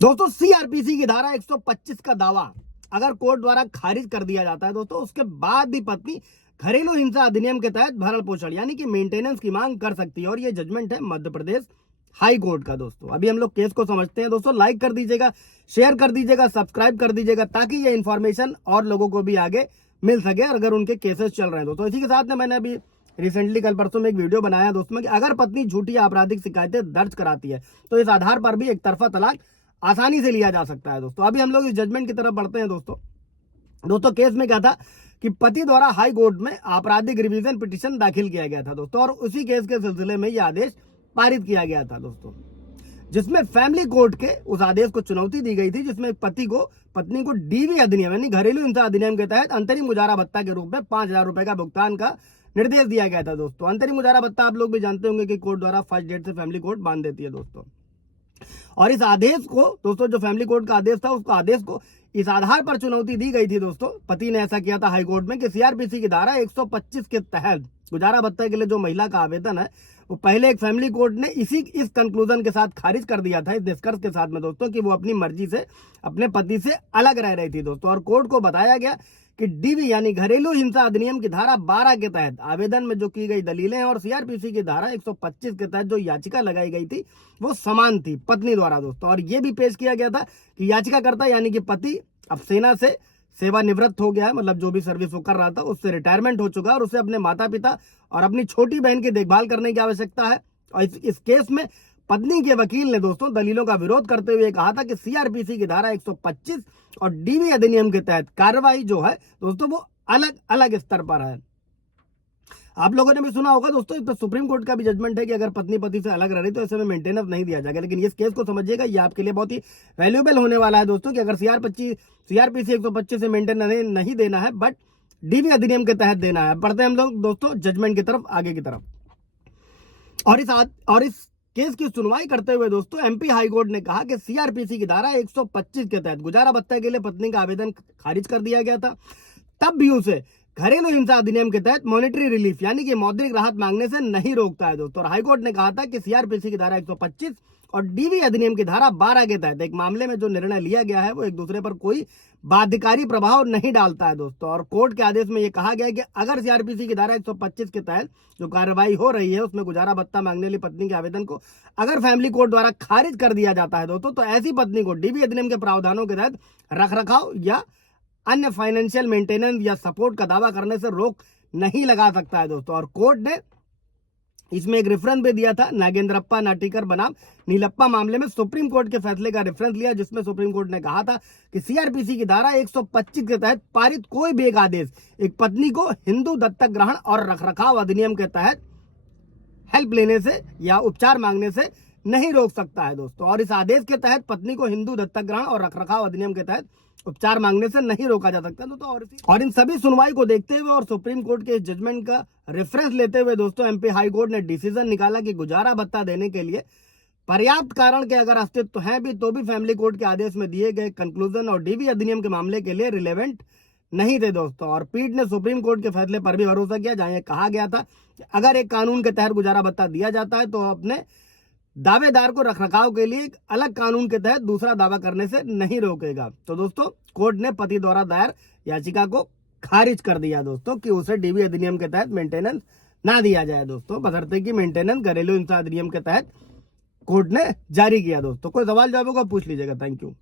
दोस्तों सीआरपीसी की धारा 125 का दावा अगर कोर्ट द्वारा खारिज कर दिया जाता है दोस्तों, उसके बाद भी पत्नी घरेलू हिंसा अधिनियम के तहत भरण पोषण यानी कि मेंटेनेंस की मांग कर सकती है। और ये जजमेंट है मध्य प्रदेश हाई कोर्ट का। दोस्तों अभी हम लोग केस को समझते हैं। दोस्तों लाइक कर दीजिएगा, शेयर कर दीजिएगा, सब्सक्राइब कर दीजिएगा ताकि ये इन्फॉर्मेशन और लोगों को भी आगे मिल सके अगर उनके केसेस चल रहे हैं। दोस्तों इसी के साथ में मैंने अभी रिसेंटली कल परसों में एक वीडियो बनाया दोस्तों में कि अगर पत्नी झूठी आपराधिक शिकायतें दर्ज कराती है तो इस आधार पर भी एक तरफा तलाक आसानी से लिया जा सकता है। दोस्तों अभी हम लोग इस जजमेंट की तरफ बढ़ते हैं। दोस्तों केस में क्या था कि पति द्वारा हाई कोर्ट में आपराधिक रिवीजन पिटीशन दाखिल किया गया था दोस्तों, और उसी केस के सिलसिले में यह आदेश पारित किया गया था दोस्तों, जिसमें फैमिली कोर्ट के उस आदेश को चुनौती दी गई थी, जिसमें पत्नी को डीवी अधिनियम यानी घरेलू हिंसा अधिनियम के तहत अंतरिम गुजारा भत्ता के रूप में 5,000 रुपए का भुगतान का निर्देश दिया गया था। दोस्तों अंतरिम गुजारा भत्ता आप लोग भी जानते होंगे कि कोर्ट द्वारा फर्स्ट डेट से फैमिली कोर्ट बांध देती है दोस्तों। और इस आदेश को दोस्तों, जो फैमिली कोर्ट का आदेश था, उसको आदेश को इस आधार पर चुनौती दी गई थी दोस्तों। पति ने ऐसा किया था हाई कोर्ट में कि सीआरपीसी की धारा 125 के तहत गुजारा भत्ता के लिए जो महिला का आवेदन है वो पहले एक फैमिली कोर्ट ने इस कंक्लूजन के साथ खारिज कर दिया था, इस निष्कर्ष के साथ में दोस्तों, कि वो अपनी मर्जी से अपने पति से अलग रह रही थी दोस्तों। और कोर्ट को बताया गया कि डीवी यानी घरेलू हिंसा अधिनियम की धारा 12 के तहत आवेदन में जो की गई दलीलें और सीआरपीसी की धारा 125 के तहत जो याचिका लगाई गई थी वो समान थी पत्नी द्वारा दोस्तों। और ये भी पेश किया गया था कि याचिकाकर्ता यानी कि पति अब सेना से सेवानिवृत्त हो गया है, मतलब जो भी सर्विस वो कर रहा था उससे रिटायरमेंट हो चुका है, और उसे अपने माता पिता और अपनी छोटी बहन की देखभाल करने की आवश्यकता है। और इस केस में पत्नी के वकील ने दोस्तों दलीलों का विरोध करते हुए कहा था कि सीआरपीसी की धारा 125 और डीवी अधिनियम के तहत कार्रवाई जो है दोस्तों वो अलग अलग स्तर पर है। आप लोगों ने भी सुना होगा दोस्तों, इस पर सुप्रीम कोर्ट का भी जजमेंट है कि अगर पत्नी पति से अलग रह रही तो ऐसे में मेंटेनेंस नहीं दिया जाएगा। लेकिन इस केस को समझिएगा, ये आपके लिए बहुत ही वैल्यूएबल होने वाला है दोस्तों, कि अगर सीआरपीसी 125 से मेंटेनेंस नहीं देना है बट डीवी अधिनियम के तहत देना है। पढ़ते हैं हम लोग दोस्तों जजमेंट की तरफ, आगे की तरफ। और इस केस की सुनवाई करते हुए दोस्तों एमपी हाई कोर्ट ने कहा कि सीआरपीसी की धारा 125 के तहत गुजारा भत्ता के लिए पत्नी का आवेदन खारिज कर दिया गया था, तब भी उसे घरेलू हिंसा अधिनियम के तहत मॉनेटरी रिलीफ यानी कि मौद्रिक राहत मांगने से नहीं रोकता है दोस्तों। और हाईकोर्ट ने कहा था कि सीआरपीसी की धारा 125 और डीवी अधिनियम की धारा 12 के तहत एक मामले में जो निर्णय लिया गया है वो एक दूसरे पर कोई बाध्यकारी प्रभाव नहीं डालता है दोस्तों। और कोर्ट के आदेश में यह कहा गया कि अगर सीआरपीसी की धारा 125 के तहत जो कार्रवाई हो रही है उसमें गुजारा भत्ता मांगने वाली पत्नी के आवेदन को अगर फैमिली कोर्ट द्वारा खारिज कर दिया जाता है दोस्तों, तो ऐसी पत्नी को डीवी अधिनियम के प्रावधानों के तहत रखरखाव या अन्य फाइनेंशियल मेंटेनेंस या सपोर्ट का दावा करने से रोक नहीं लगा सकता है दोस्तों। और कोर्ट ने इसमें एक रेफरेंस भी दिया था, नागेंद्रप्पा नाटिकर बनाम नीलप्पा मामले में सुप्रीम कोर्ट के फैसले का रेफरेंस लिया, जिसमें सुप्रीम कोर्ट ने कहा था कि सीआरपीसी की धारा 125 के तहत पारित कोई भी एक आदेश एक पत्नी को हिंदू दत्तक ग्रहण और रखरखाव अधिनियम के तहत हेल्प लेने से या उपचार मांगने से नहीं रोक सकता है दोस्तों। और इस आदेश के तहत पत्नी को हिंदू दत्तक ग्रहण और रखरखाव अधिनियम के तहत उपचार मांगने से नहीं रोका जा सकता दोस्तों। और इन सभी सुनवाई को देखते हुए और सुप्रीम कोर्ट के जजमेंट का रेफरेंस लेते हुए दोस्तों एमपी हाई कोर्ट ने डिसीजन निकाला कि गुजारा भत्ता देने के लिए पर्याप्त कारण के अगर अस्तित्व है भी तो भी फैमिली कोर्ट के आदेश में दिए गए कंक्लूजन और डीवी अधिनियम के मामले के लिए रिलेवेंट नहीं थे दोस्तों। और पीठ ने सुप्रीम कोर्ट के फैसले पर भी भरोसा किया, जहां यह कहा गया था कि अगर एक कानून के तहत गुजारा भत्ता दिया जाता है तो अपने दावेदार को रखरखाव के लिए एक अलग कानून के तहत दूसरा दावा करने से नहीं रोकेगा। तो दोस्तों कोर्ट ने पति द्वारा दायर याचिका को खारिज कर दिया दोस्तों कि उसे डीवी अधिनियम के तहत मेंटेनेंस ना दिया जाए दोस्तों, बशर्ते कि मेंटेनेंस घरेलू हिंसा अधिनियम के तहत कोर्ट ने जारी किया दोस्तों। कोई सवाल जवाब होगा पूछ लीजिएगा। Thank you.